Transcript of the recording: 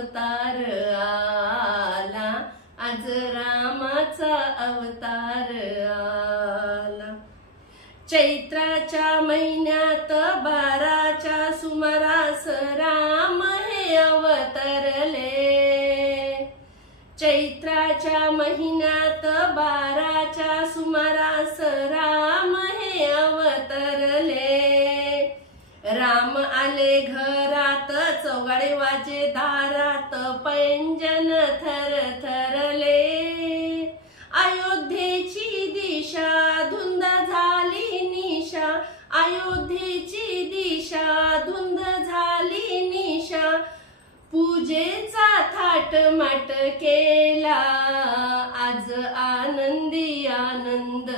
अवतार आला, आज रामाचा अवतार आला। चैत्राच्या महिन्यात 12च्या सुमारास राम हे अवतरले। चैत्राच्या महिन्यात 12च्या सुमारास राम हे अवतरले। राम आले घरात, चौघडे वाजे दारात, पैंजन थरथरले। अयोध्येची दिशा धुंद झाली निशा, अयोध्येची दिशा धुंद झाली निशा। पूजेचा थाटमाट केला, आज आनंदी आनंद